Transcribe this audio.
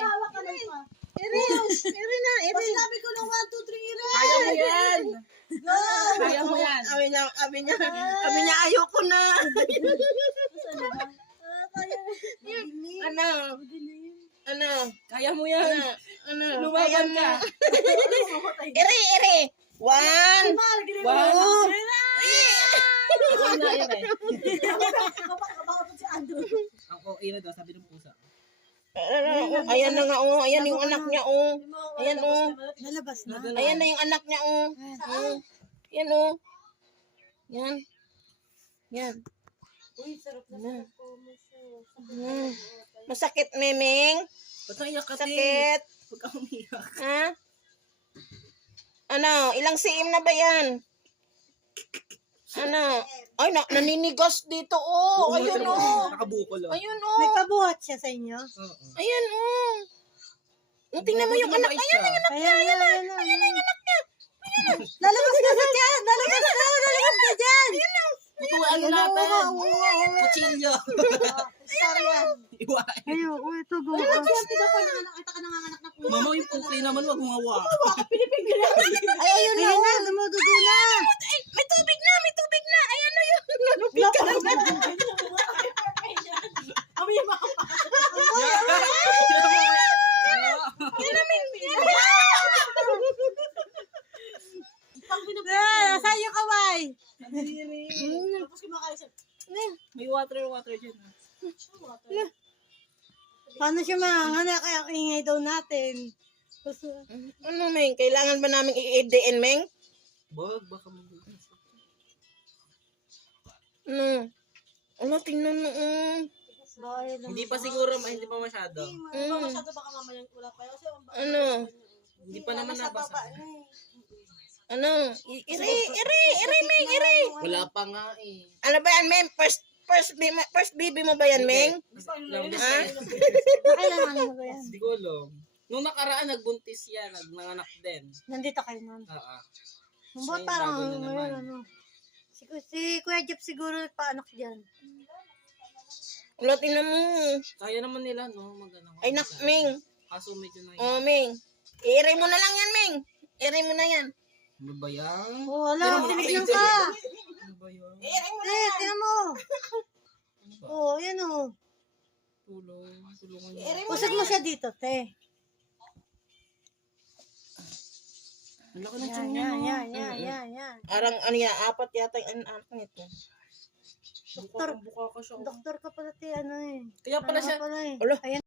Hawak ka lang pa. Ere na, Ere. Sinabi ko ng 1, 2, 3, Ere. Kaya mo yan. Go! Kaya mo yan. Sabi niya, ayoko na. Ano? Kaya mo yan. Ano? Lumaban ka. Ere. 1, 2. Ako na yan eh. Kapag si Andrew. Ang okay na daw, sabi ng pusa. Ayan na nga, oh. Ayan yung anak niya, oh. Ayan, oh. Nalabas na. Ayan na yung anak niya, oh. Yan, oh. Yan. Yan. Uy, sarap na sarap po mo siya. Masakit, Memeng. Ba't naiyak ka, te? Sakit. Huwag ka umiyak. Ha? Ano? Ilang cm na ba yan? Ano? Ay, naninigas dito, oh. Ayun, oh. Nakabukol, oh. Ayun, oh. Nagpabuhat siya sa inyo? Oo. Ayan, oh. Tingnan mo yung anak. Ayan, yung anak niya. Ayan na. Ayan na yung anak niya. Lalabas ka sa dyan! Lalabas ka dyan! Putuan natin. Kutsilyo. Sorry yan. Iwain. Ayun, ito go. Kita ka nanganganak na po. Mama, yung puti naman, wag mong hawa. Ay, ayun na, dumudugo na. Ay, may tubig na. Ayan na yun. Nalupit ka na. Amoy yung mga Nasaan yung kaway? Tapos kumakain siya. May water dyan. Paano siya manganganak? Kaya ingay daw natin. Ano, Meng? Kailangan ba namin i-EDN, Meng? Baka mabukas. Ano? Ano, tingnan mo. Hindi pa siguro, hindi pa masyado. Masyado baka mamaya wala pa. Kasi Ano? Hindi pa naman nabasa. Ano? Ire, Meng, ire. Wala pa nga eh. Ano ba yan, Meng? First baby mo ba yan, Meng? Ha? Kailangan mo ba yan? Hindi ko alam. Nung nakaraan, nagbuntis yan. Nanganak din. Nandito kayo nun. Oo. Ba't Ngayon, parang bago na naman. ano? Si Kuya Jeff siguro nagpaanak dyan. Wala, tingnan mo. Kaya naman nila, no? Mag-ano. Ay, Meng. Kaso medyo na Oh, Meng. I-ire mo na lang yan, Meng. I-ire mo na yan. Ano ba yan? Oh, wala, tinignan ka. Ano ba yan? Tingnan mo. Oh, yan oh. Tulungan niyo. Usag mo siya dito, te. Ang laki ng tiyan niya. Yan. Arang, ano yan, 4 yata yung anak nito. Doktor. Buka ka siya. Doktor ka pala, te, ano eh. Kaya pala Ano siya. ka pala eh. Alo. Ayan.